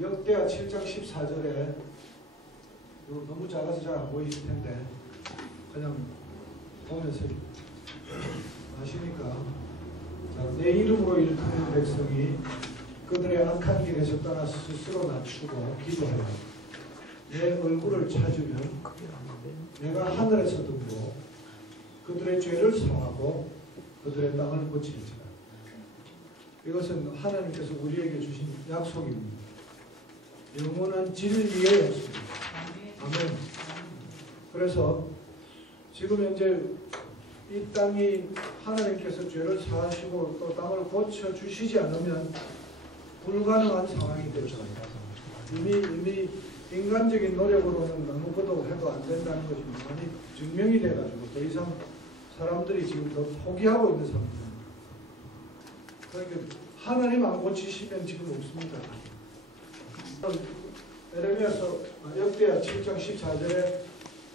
역대하 7장 14절에 너무 작아서 잘 안 보이실 텐데 그냥 보면서 아시니까 내 이름으로 일컫는 백성이 그들의 악한 길에서 떠나 스스로 낮추고 기도하여 내 얼굴을 찾으면 내가 하늘에서 듣고 그들의 죄를 사하고 그들의 땅을 고칠지라. 이것은 하나님께서 우리에게 주신 약속입니다. 영원한 진리의 약속입니다. 아멘. 그래서 지금 현재 이 땅이 하나님께서 죄를 사하시고 또 땅을 고쳐주시지 않으면 불가능한 상황이 되죠. 이미 인간적인 노력으로는 아무것도 해도 안 된다는 것이 많이 증명이 돼가지고 더 이상 사람들이 지금 더 포기하고 있는 상태입니다. 그러니까 하나님 안 고치시면 지금 없습니다. 에레미야서 역대하 7장 14절에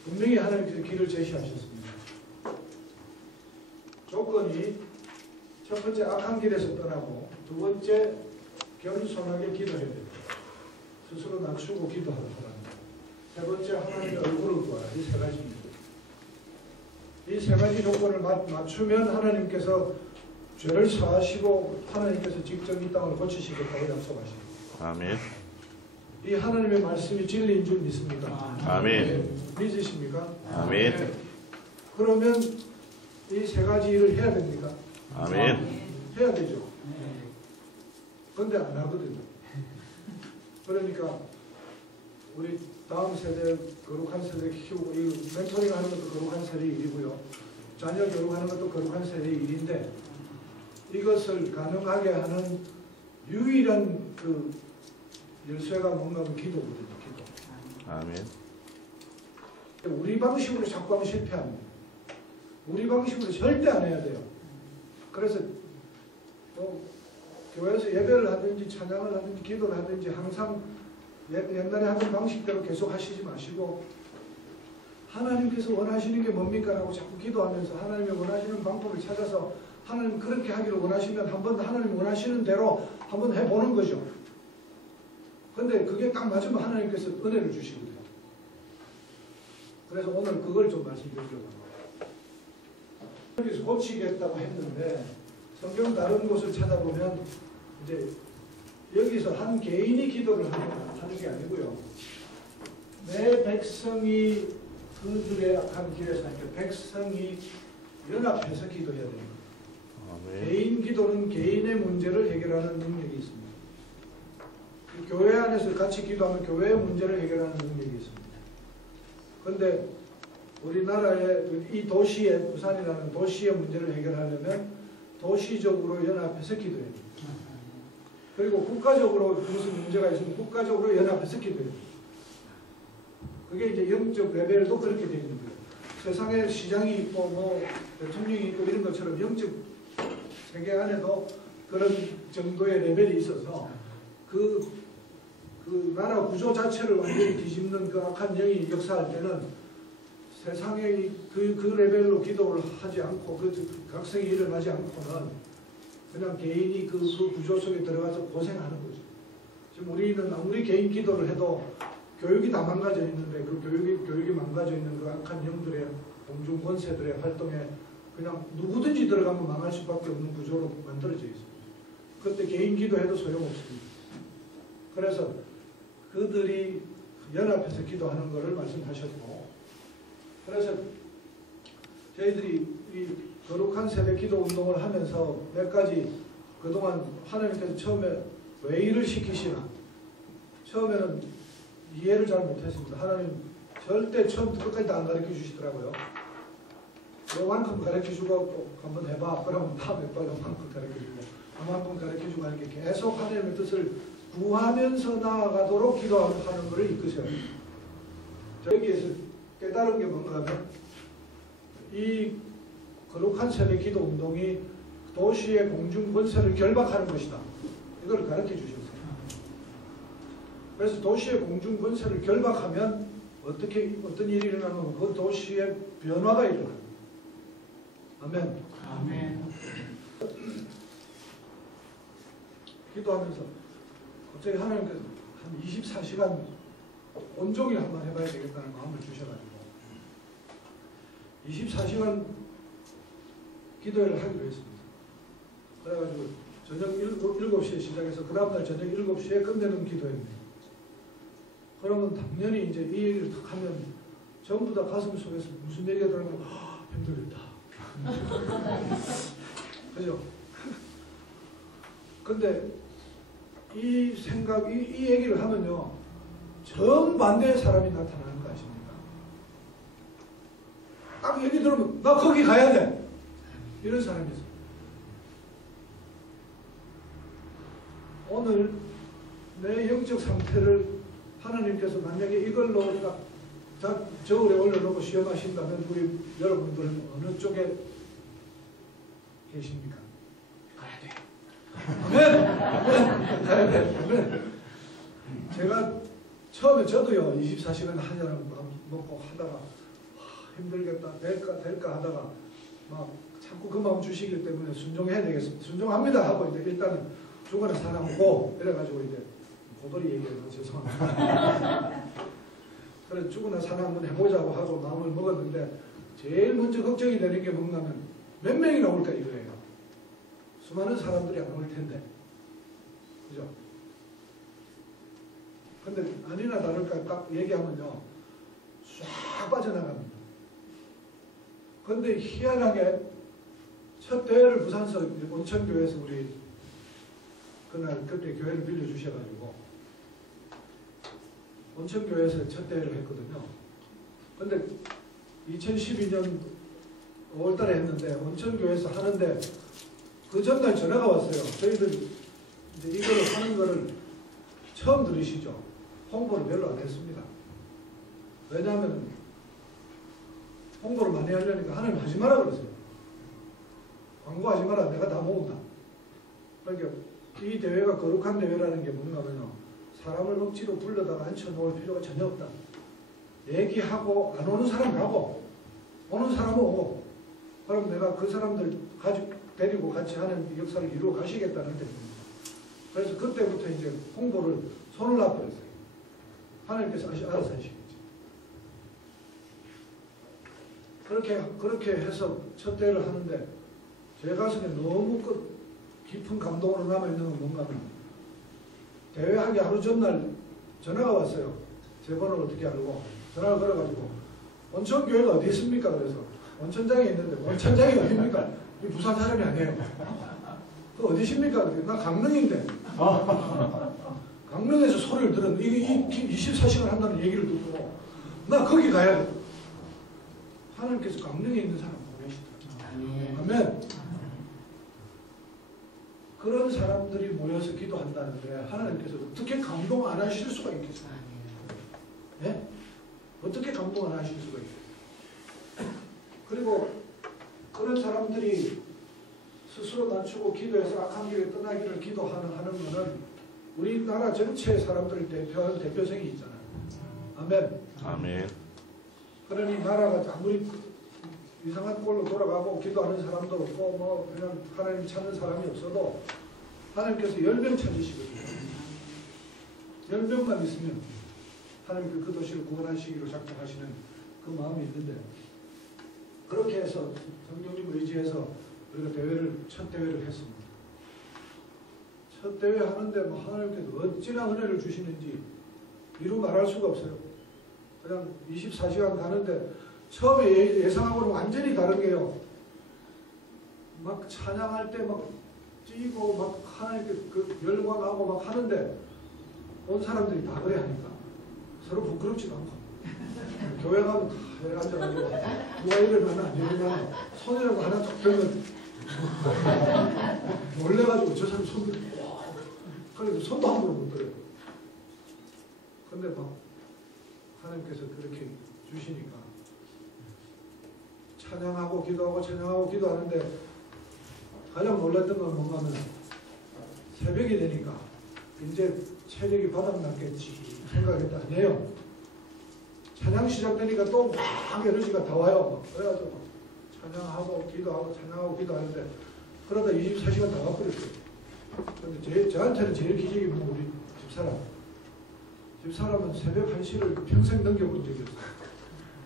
분명히 하나님께서 길을 제시하셨습니다. 조건이 첫 번째 악한 길에서 떠나고 두 번째 겸손하게 기도해야 됩니다. 스스로 낮추고 기도하라. 세 번째 하나님의 얼굴을 구하라. 이 세 가지입니다. 이 세 가지 조건을 맞추면 하나님께서 죄를 사하시고 하나님께서 직접 이 땅을 고치시겠다고 약속하십니다. 아멘. 이 하나님의 말씀이 진리인 줄 믿습니까? 아멘. 믿으십니까? 아멘. 그러면 이 세 가지 일을 해야 됩니까? 아멘. 해야 되죠. 그런데 안 하거든요. 그러니까 우리 다음 세대, 거룩한 세대 키우고 이 멘토링 하는 것도 거룩한 세대 일이고요. 자녀 교육하는 것도 거룩한 세대 일인데 이것을 가능하게 하는 유일한 그 열쇠가 뭔가 하면 기도거든요. 기도. 아멘. 우리 방식으로 자꾸 하면 실패합니다. 우리 방식으로 절대 안 해야 돼요. 그래서 또 교회에서 예배를 하든지 찬양을 하든지 기도를 하든지 항상 옛날에 하던 방식대로 계속 하시지 마시고 하나님께서 원하시는 게 뭡니까? 라고 자꾸 기도하면서 하나님이 원하시는 방법을 찾아서 하나님 그렇게 하기를 원하시면 한번 하나님 원하시는 대로 한번 해보는 거죠. 근데 그게 딱 맞으면 하나님께서 은혜를 주시거든요. 그래서 오늘 그걸 좀 말씀드리려고 합니다. 하나님께서 고치겠다고 했는데 성경 다른 곳을 찾아보면 이제 여기서 한 개인이 기도를 하는 게 아니고요. 내 백성이 그들의 악한 길에서 백성이 연합해서 기도해야 됩니다. 아멘. 개인 기도는 개인의 문제를 해결하는 능력이 있습니다. 교회 안에서 같이 기도하면 교회의 문제를 해결하는 능력이 있습니다. 그런데 우리나라의 이 도시의 부산이라는 도시의 문제를 해결하려면 도시적으로 연합해서 기도해야 됩니다. 그리고 국가적으로 무슨 문제가 있으면 국가적으로 연합해서 기도해야 됩니다. 그게 이제 영적 레벨도 그렇게 되어 있는 거예요. 세상에 시장이 있고 뭐 대통령이 있고 이런 것처럼 영적 세계 안에도 그런 정도의 레벨이 있어서 그 나라 구조 자체를 완전히 뒤집는 그 악한 영이 역사할 때는 세상의 그 레벨로 기도를 하지 않고 그 각성이 일어나지 않고는 그냥 개인이 그 구조 속에 들어가서 고생하는 거죠. 지금 우리는 아무리 개인 기도를 해도 교육이 다 망가져 있는데 그 교육이 망가져 있는 그 악한 영들의 공중 권세들의 활동에 그냥 누구든지 들어가면 망할 수밖에 없는 구조로 만들어져 있습니다. 그때 개인 기도해도 소용없습니다. 그래서 그들이 연합해서 기도하는 것을 말씀하셨고, 그래서 저희들이 이 거룩한 세대 기도 운동을 하면서 몇 가지 그동안 하나님께서 처음에 왜 일을 시키시나 처음에는 이해를 잘 못했습니다. 하나님 절대 처음부터 끝까지 다 안 가르쳐 주시더라고요. 요만큼 가르쳐 주고 한번 해봐. 그러면 다음에 또 요만큼 가르쳐 주고 요만큼 가르쳐 주고 하는 게 계속 하나님의 뜻을 구하면서 나아가도록 기도하는 것을 이끄셔요. 여기에서 깨달은 게 뭔가 하면 이 거룩한 세대 기도 운동이 도시의 공중 권세를 결박하는 것이다. 이걸 가르쳐 주셨어요. 그래서 도시의 공중 권세를 결박하면 어떤 일이 일어나면 그 도시의 변화가 일어나요. 아멘. 아멘. 기도하면서 갑자기 하나님께서 한 24시간 온종일 한번 해봐야 되겠다는 마음을 주셔가지고 24시간 기도회를 하기로 했습니다. 그래가지고 저녁 7시에 시작해서 그 다음날 저녁 7시에 끝내는 기도회입니다. 그러면 당연히 이제 이 얘기를 딱 하면 전부 다 가슴 속에서 무슨 얘기가 들어가면 힘들겠다. 그죠? 근데 이 생각, 이 얘기를 하면요 정반대의 사람이 나타나는 거 아십니까? 딱 얘기 들으면 나 거기 가야 돼 이런 사람이 있어요. 오늘 내 영적 상태를 하나님께서 만약에 이걸로 딱 저울에 올려놓고 시험하신다면 우리 여러분들은 어느 쪽에 계십니까? 가야 돼. 아멘! 아멘! 가야 돼. 아멘! 제가 처음에 저도요 24시간 하자는 마음 먹고 하다가 힘들겠다 될까 하다가 막 자꾸 그 마음 주시기 때문에 순종해야 되겠습니다. 순종합니다 하고 이제 일단은 죽어나 사나고 이래가지고 이제 고돌이 얘기해서 죄송합니다. 그래서 죽어나 사나 한번 해보자고 하고 마음을 먹었는데 제일 먼저 걱정이 되는 게 뭔가면 몇 명이 나올까 이거예요. 수많은 사람들이 안 올 텐데 그죠? 근데 아니나 다를까 딱 얘기하면요 쫙 빠져나갑니다. 근데 희한하게 첫 대회를 부산서 온천교회에서 우리 그날 그때 교회를 빌려주셔가지고 온천교회에서 첫 대회를 했거든요. 근데 2012년 5월달에 했는데 온천교회에서 하는데 그 전날 전화가 왔어요. 저희들 이제 이거를 하는 거를 처음 들으시죠? 홍보를 별로 안 했습니다. 왜냐하면 홍보를 많이 하려니까 하나님 하지 마라 그러세요. 광고하지 마라. 내가 다 모은다. 그러니까 이 대회가 거룩한 대회라는 게 뭔가 하면요. 사람을 억지로 불러다가 앉혀놓을 필요가 전혀 없다. 얘기하고 안 오는 사람 가고 오는 사람은 오고 그럼 내가 그 사람들 데리고 같이 하는 역사를 이루어 가시겠다는 뜻입니다. 그래서 그때부터 이제 홍보를 손을 놔버렸어요. 하나님께서 알아서 하시겠지. 그렇게 해서 첫 대회를 하는데 제 가슴에 너무 깊은 감동으로 남아있는 건 뭔가 하면 대회하기 하루 전날 전화가 왔어요. 제 번호를 어떻게 알고 전화를 걸어가지고 온천교회가 어디 있습니까? 그래서 온천장에 있는데 온천장이 어디입니까? 이 부산 사람이 아니에요. 그 어디십니까? 나 강릉인데 강릉에서 소리를 들었는데 이게 24시간 한다는 얘기를 듣고 나 거기 가야 돼. 하나님께서 강릉에 있는 사람 보내시더라고요. 아멘. 그런 사람들이 모여서 기도한다는데 하나님께서 어떻게 감동 안 하실 수가 있겠어요? 네? 어떻게 감동 안 하실 수가 있겠어요? 그리고 그런 사람들이 스스로 낮추고 기도해서 악한 길에 떠나기를 기도하는 거는 우리나라 전체 사람들을 대표하는 대표성이 있잖아요. 아멘. 아멘. 그러니 나라가 아무리 이상한 꼴로 돌아가고 기도하는 사람도 없고 뭐 그냥 하나님 찾는 사람이 없어도 하나님께서 10명 찾으시거든요. 10명만 있으면 하나님께서 그 도시를 구원하시기로 작정하시는 그 마음이 있는데 그렇게 해서 성령님 의지해서 우리가 첫 대회를 했습니다. 첫 대회 하는데 뭐 하나님께서 어찌나 은혜를 주시는지 이루 말할 수가 없어요. 그냥 24시간 가는데 처음에 예상하고는 완전히 다른 게요. 막 찬양할 때 막 뛰고 막 하나님께 그 열광하고 막 하는데 온 사람들이 다 그래 하니까 서로 부끄럽지도 않고 교회 가면 다 앉아가지고 누가 이러면 안 이러면 손이라도 하나 툭 들면 놀래가지고 저 사람 손 들고 그래도 손도 함부로 못 들어요. 근데 막 하나님께서 그렇게 주시니까 찬양하고 기도하고 찬양하고 기도하는데 가장 놀랐던 건 뭔가 하면 새벽이 되니까 이제 체력이 바닥났겠지 생각했다 아니에요. 찬양 시작되니까 또 막 에너지가 다 와요. 그래가지고 찬양하고 기도하고 찬양하고 기도하는데 그러다 24시간 다 가버렸어요. 근데 저한테는 제일 기적이 뭐 우리 집사람 집사람은 새벽 1시를 평생 넘겨본 적이 없어요.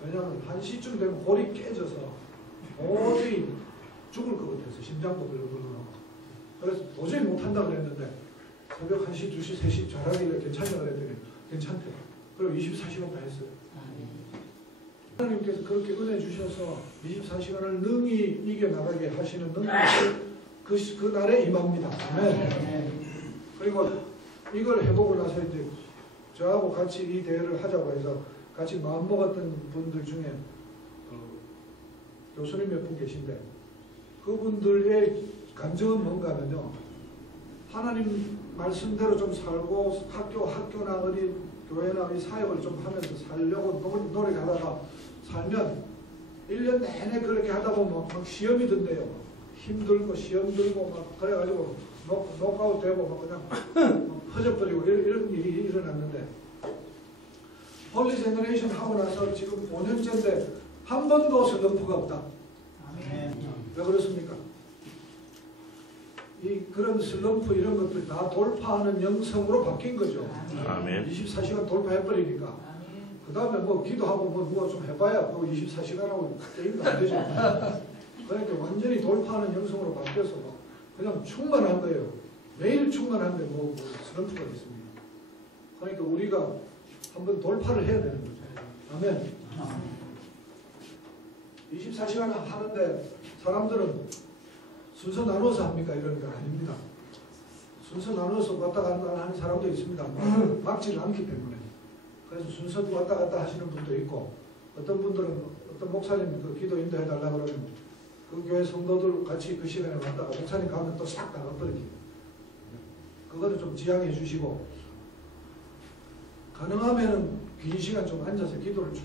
왜냐하면 1시쯤 되면 골이 깨져서 도저히 죽을 것 같아서 심장도 벌렁벌렁하고 그래서 도저히 못한다고 그랬는데 새벽 1시, 2시, 3시 잘하길래 괜찮냐고 그랬더니 괜찮대. 그리고 24시간 다 했어요. 하나님께서 그렇게 은혜 주셔서 24시간을 능히 이겨나가게 하시는 능력을 그 날에 임합니다. 아멘. 그리고 이걸 해보고 나서 이제 저하고 같이 이 대회를 하자고 해서 같이 마음먹었던 분들 중에 교수님 몇 분 계신데 그분들의 감정은 뭔가 하면요. 하나님 말씀대로 좀 살고 학교나 어디 교회나 이 사역을 좀 하면서 살려고 노력하다가 살면 1년 내내 그렇게 하다 보면 막 시험이 든대요. 힘들고 시험 들고 막 그래가지고 녹아웃 되고 막 그냥 퍼져버리고 이런 일이 일어났는데 홀리 제너레이션 하고 나서 지금 5년째인데 한 번도 슬럼프가 없다. 아멘. 왜 그렇습니까? 그런 슬럼프 이런 것들 다 돌파하는 영성으로 바뀐 거죠. 아멘. 24시간 돌파해버리니까. 그 다음에 뭐 기도하고 뭐 좀 해봐야 그 24시간하고 게임도 안 되죠. 그러니까 완전히 돌파하는 영성으로 바뀌어서 그냥 충만한 거예요. 매일 충만한데 뭐 슬럼프가 있습니다. 그러니까 우리가 한번 돌파를 해야 되는 거죠. 아멘. 24시간 하는데 사람들은 순서 나눠서 합니까? 이런 거 아닙니다. 순서 나눠서 왔다 갔다 하는 사람도 있습니다. 막지를 않기 때문에. 그래서 순서도 왔다 갔다 하시는 분도 있고 어떤 분들은 어떤 목사님 그 기도 인도해달라고 그러면 그 교회 성도들 같이 그 시간에 왔다가 목사님 가면 또 싹 나가버리기. 그거는 좀 지양해 주시고 가능하면은 긴 시간 좀 앉아서 기도를 쭉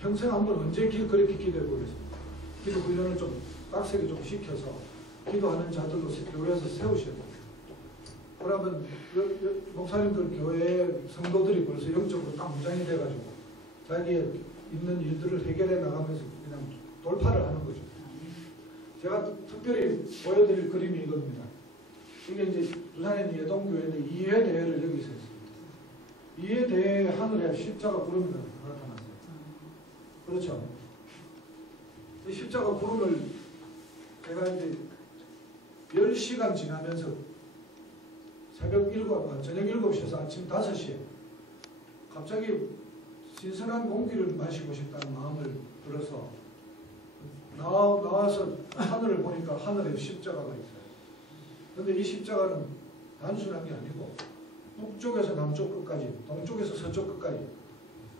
평생 한번 언제 그렇게 기도해 보겠습니다. 기도 훈련을 좀 빡세게 좀 시켜서 기도하는 자들로 교회에서 세우셔야 돼요. 그러면 목사님들 교회 성도들이 벌써 영적으로 딱 무장이 돼가지고 자기의 있는 일들을 해결해 나가면서 그냥 돌파를 하는 거죠. 제가 특별히 보여드릴 그림이 이겁니다. 이게 이제 부산에 있는 예동교회인데 2회 대회를 여기서 했습니다. 2회 대회 하늘에 십자가 구름이 나타났어요. 그렇죠? 이 십자가 구름을 제가 이제 10시간 지나면서 새벽 7, 저녁 7시에서 아침 5시에 갑자기 신선한 공기를 마시고 싶다는 마음을 들어서 나와서 하늘을 보니까 하늘에 십자가가 있어요. 그런데 이 십자가는 단순한 게 아니고 북쪽에서 남쪽 끝까지, 동쪽에서 서쪽 끝까지.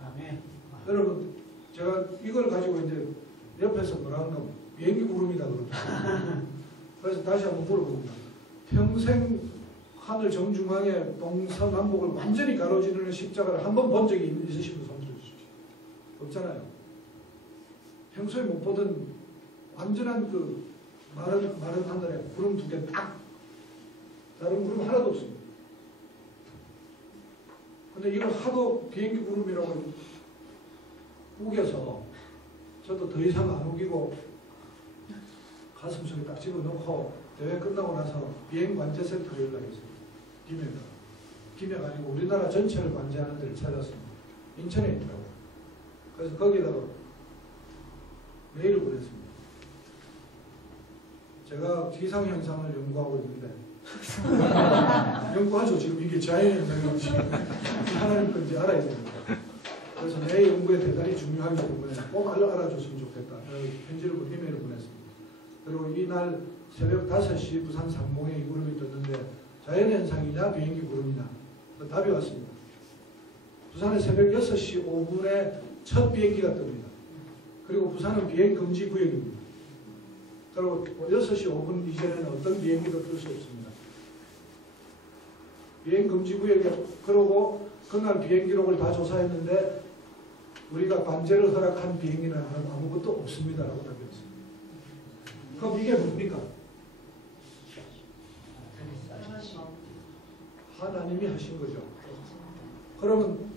아멘. 여러분, 제가 이걸 가지고 이제 옆에서 뭐라 하면 비행기 구름이다 그러더라고요. 그래서 다시 한번 물어봅니다. 평생 하늘 정중앙에 동서남북을 완전히 가로지르는 십자가를 한 번 본 적이 있으시면 손 들어주십시오. 없잖아요. 평소에 못 보던 완전한 그 마른 하늘에 구름 2개 딱, 다른 구름 하나도 없습니다. 근데 이걸 하도 비행기 구름이라고 우겨서 저도 더 이상 안 우기고 가슴 속에 딱 집어넣고 대회 끝나고 나서 비행 관제센터를 연락했어요. 김해가 아니고 우리나라 전체를 관제하는 데를 찾았습니다. 인천에 있더라고요. 그래서 거기다가 메일을 보냈습니다. 제가 기상현상을 연구하고 있는데 연구하죠. 지금 이게 자연현상인지 하나님 건지 알아야 됩니다. 그래서 내 연구에 대단히 중요하기 때문에 꼭 알아줬으면 좋겠다. 편지를 이메일을 보냈습니다. 그리고 이날 새벽 5시 부산 상공에 이 구름이 떴는데 자연현상이냐 비행기 구름이냐 답이 왔습니다. 부산에 새벽 6시 5분에 첫 비행기가 뜹니다. 그리고 부산은 비행 금지 구역입니다. 그리고 6시 5분 이전에는 어떤 비행기도 뜰 수 없습니다. 비행 금지 구역에 그러고 그날 비행 기록을 다 조사했는데 우리가 관제를 허락한 비행기는 아무것도 없습니다라고 답했습니다. 그럼 이게 뭡니까? 하나님이 하신 거죠. 그러면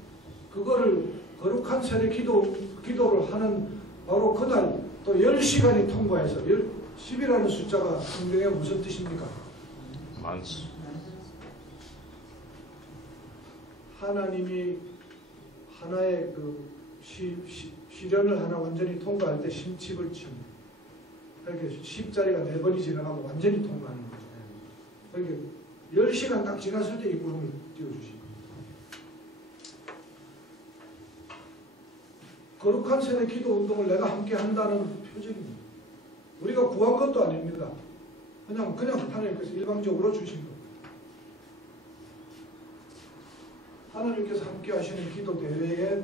그거를 거룩한 세례 기도를 하는 바로 그날 또 10시간이 통과해서 10이라는 숫자가 성경에 무슨 뜻입니까? 만수. 하나님이 하나의 그 시련을 하나 완전히 통과할 때 심칩을 칩니다. 이렇게 10자리가 4번이 지나가면 완전히 통과하는 거죠. 그러니까 10시간 딱 지났을 때 이 구름을 띄워주시고. 거룩한 세대 기도 운동을 내가 함께 한다는 표정입니다. 우리가 구한 것도 아닙니다. 그냥 하나님께서 일방적으로 주신 겁니다. 하나님께서 함께 하시는 기도 대회에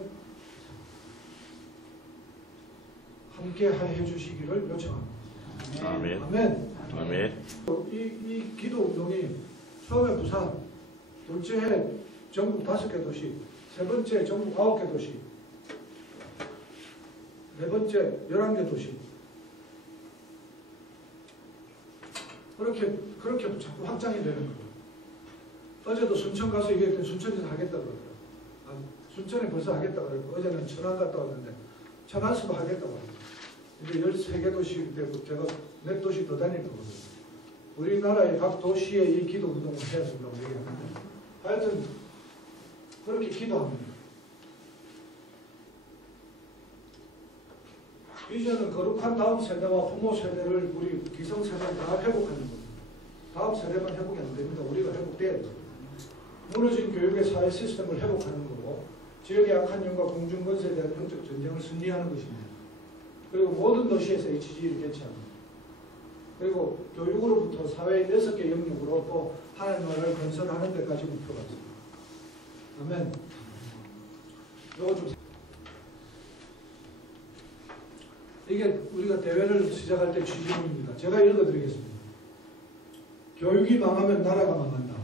함께 해주시기를 요청합니다. 아멘. 아멘. 아멘. 이 기도 운동이 처음에 부산, 둘째 해 전국 5개 도시, 세 번째 전국 9개 도시, 네 번째 11개 도시. 그렇게 자꾸 확장이 되는 거예요. 어제도 순천 가서 얘기했더니 순천에서 하겠다고 그러더라고요. 순천에 벌써 하겠다고 그러고, 어제는 천안 갔다 왔는데 천안에서도 하겠다고 하더라고요. 이제 13개 도시 되고 제가 몇 도시 더 다닐 거거든요. 우리나라의 각 도시에 이 기도 운동을 해야 된다고 얘기하는데, 하여튼 그렇게 기도합니다. 이제는 거룩한 다음 세대와 부모 세대를 우리 기성세대가 다 회복하는 겁니다. 다음 세대만 회복이 안 됩니다. 우리가 회복돼야 됩니다. 무너진 교육의 사회 시스템을 회복하는 거고, 지역의 약한 영과 공중건설에 대한 영적 전쟁을 승리하는 것입니다. 그리고 모든 도시에서 HG를 개최합니다. 그리고 교육으로부터 사회의 6개 영역으로 또 하나님 나라를 건설하는 데까지 목표가 있습니다. 아멘. 요거 좀. 이게 우리가 대회를 시작할 때 취지문입니다. 제가 읽어드리겠습니다. 교육이 망하면 나라가 망한다.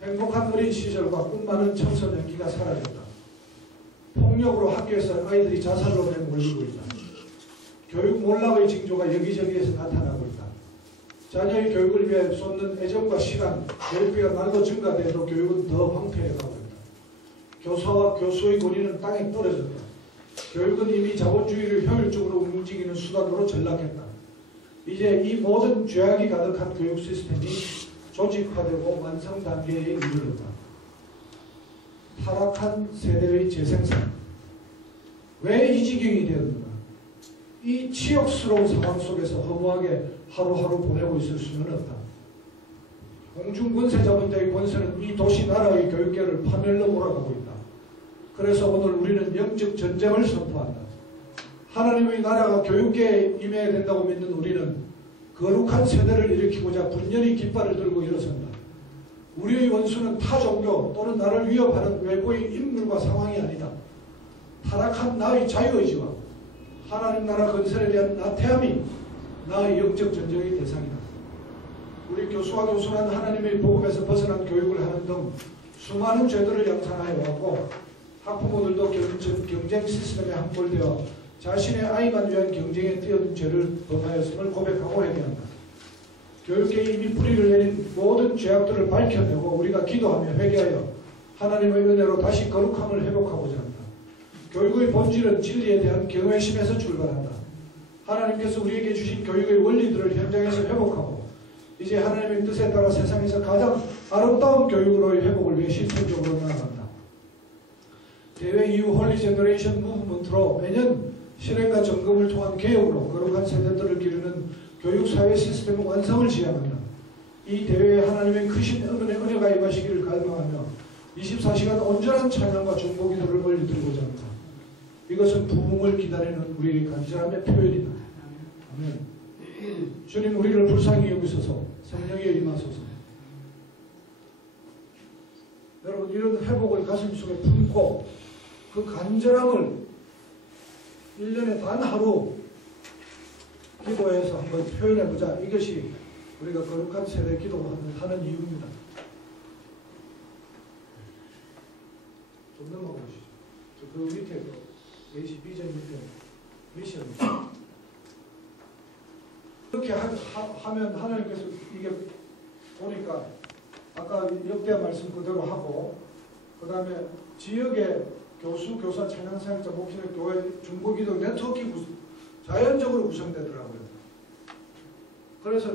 행복한 어린 시절과 꿈 많은 청소년기가 사라졌다. 폭력으로 학교에서 아이들이 자살로 몰리고 있다. 교육 몰락의 징조가 여기저기에서 나타나고 있다. 자녀의 교육을 위해 쏟는 애정과 시간, 교육비가 날로 증가돼도 교육은 더 황폐해가고 있다. 교사와 교수의 권위는 땅에 떨어졌다. 교육은 이미 자본주의를 효율적으로 움직이는 수단으로 전락했다. 이제 이 모든 죄악이 가득한 교육 시스템이 조직화되고 완성 단계에 이르렀다. 타락한 세대의 재생산. 왜 이 지경이 되었는가? 이 치욕스러운 상황 속에서 허무하게 하루하루 보내고 있을 수는 없다. 공중권세 자본자의 권세는 이 도시 나라의 교육계를 파멸로 몰아가고 있다. 그래서 오늘 우리는 영적 전쟁을 선포한다. 하나님의 나라가 교육계에 임해야 된다고 믿는 우리는 거룩한 세대를 일으키고자 분연히 깃발을 들고 일어선다. 우리의 원수는 타 종교 또는 나를 위협하는 외부의 인물과 상황이 아니다. 타락한 나의 자유의지와 하나님 나라 건설에 대한 나태함이 나의 영적 전쟁의 대상이다. 우리 교수와 교수는 하나님의 복음에서 벗어난 교육을 하는 등 수많은 죄들을 양산하여 왔고, 학부모들도 경쟁 시스템에 함몰되어 자신의 아이만 위한 경쟁에 뛰어든 죄를 범하였음을 고백하고 회개한다. 교육계에 이미 뿌리를 내린 모든 죄악들을 밝혀내고 우리가 기도하며 회개하여 하나님의 은혜로 다시 거룩함을 회복하고자 한다. 교육의 본질은 진리에 대한 경외심에서 출발한다. 하나님께서 우리에게 주신 교육의 원리들을 현장에서 회복하고, 이제 하나님의 뜻에 따라 세상에서 가장 아름다운 교육으로의 회복을 위해 실천적으로 나아간다. 대회 이후 홀리 제너레이션 무브먼트로 매년 실행과 점검을 통한 개혁으로 거룩한 세대들을 기르는 교육사회 시스템 완성을 지향한다. 이 대회에 하나님의 크신 은혜가 임하시기를 갈망하며 24시간 온전한 찬양과 중보기도를 올려드리고자 합니다. 이것은 부흥을 기다리는 우리의 간절함의 표현이다. 아멘. 주님, 우리를 불쌍히 여기소서. 성령에 임하소서. 여러분, 이런 회복을 가슴 속에 품고 그 간절함을 1년에 단 하루 기도해서 한번 표현해보자. 이것이 우리가 거룩한 세대 기도하는 이유입니다. 좀 넘어가보시죠. 그 밑에 AC 비전 밑에 미션. 그렇게 하면 하나님께서 이게 보니까 아까 역대 말씀 그대로 하고, 그 다음에 지역의 교수, 교사, 찬양사역자, 목회자, 교회, 중보기도 네트워크가 자연적으로 구성되더라고요. 그래서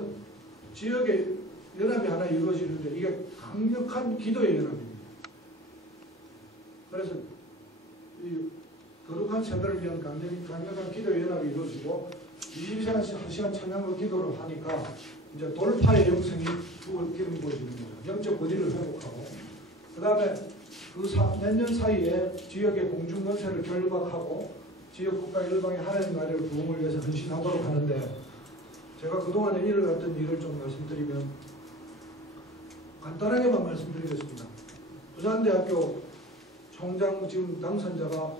지역의 연합이 하나 이루어지는데 이게 강력한 기도의 연합입니다. 그래서 이 거룩한 세대를 위한 강력한 기도 연합이 이루어지고 24시간 찬양과 기도를 하니까 이제 돌파의 영성이 기름 부어지는 거죠. 영적 거리를 회복하고 그 다음에 그 몇 년 사이에 지역의 공중 건설을 결박하고 지역 국가 일방의 하나님 나라의 부흥을 위해서 헌신하도록 하는데 제가 그동안에 일어났던 일을 좀 말씀드리면 간단하게만 말씀드리겠습니다. 부산대학교 총장 지금 당선자가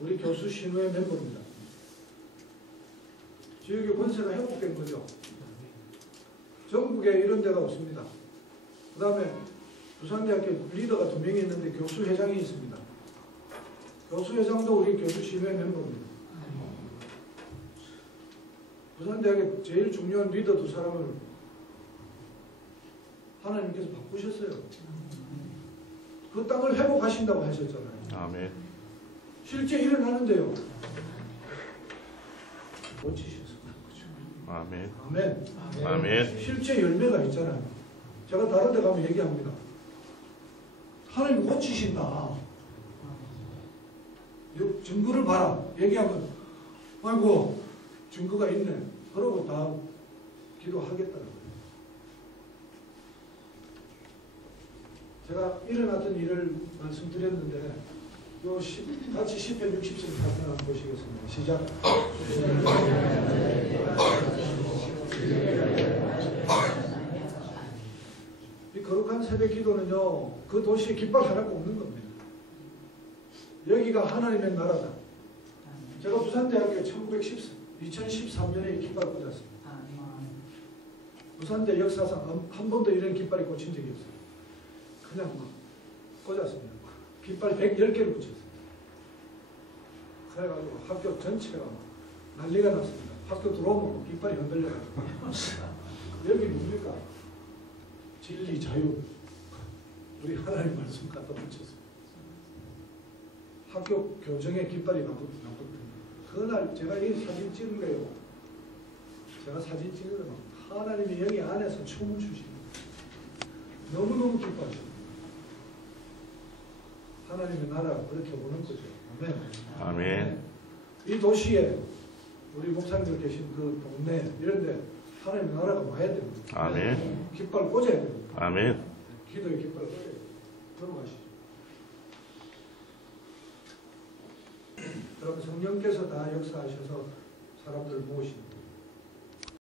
우리 교수 신우의 멤버입니다. 지역의 권세가 회복된 거죠. 전국에 이런 데가 없습니다. 그 다음에 부산대학교 리더가 2명이 있는데 교수회장이 있습니다. 교수회장도 우리 교수 신우의 멤버입니다. 부산대학의 제일 중요한 리더 2사람을 하나님께서 바꾸셨어요. 그 땅을 회복하신다고 하셨잖아요. 아멘. 실제 일어나는데요. 고치셨어요. 아멘. 아멘. 아멘. 실제 열매가 있잖아요. 제가 다른 데 가면 얘기합니다. 하나님 고치신다. 증거를 봐라. 얘기하면 아이고 증거가 있네. 그러고 다 기도하겠다는 거예요. 제가 일어났던 일을 말씀드렸는데 같이 10편 60편 한번 보시겠습니다. 시작. 이 거룩한 새벽 기도는요, 그 도시에 깃발 하나가 없는 겁니다. 여기가 하나님의 나라다. 제가 부산대학교에 2013년에 깃발 꽂았습니다. 부산대 역사상 한 번도 이런 깃발이 꽂힌 적이 없어요. 그냥 막 꽂았습니다. 깃발 110개를 붙였어요. 그래가지고 학교 전체가 난리가 났습니다. 학교 들어오면 깃발이 흔들려가지고. 여기 뭡니까? 진리, 자유. 우리 하나님 말씀 갖다 붙였어요. 학교 교정에 깃발이 나쁘거든요. 그날 제가 이 사진 찍은 거예요. 제가 사진 찍은 거 하나님이 여기 안에서 춤을 추십니다. 너무너무 기뻐하십니다. 하나님의 나라가 그렇게 오는 거죠. 아멘. 아멘. 이 도시에 우리 목사님들 계신 그 동네 이런데 하나님의 나라가 와야 됩니다. 아멘. 깃발 꽂아야 됩니다. 아멘. 기도의 깃발 꽂아야 됩니다. 들어가시죠. 그럼 성령께서 다 역사하셔서 사람들을 모으십니다.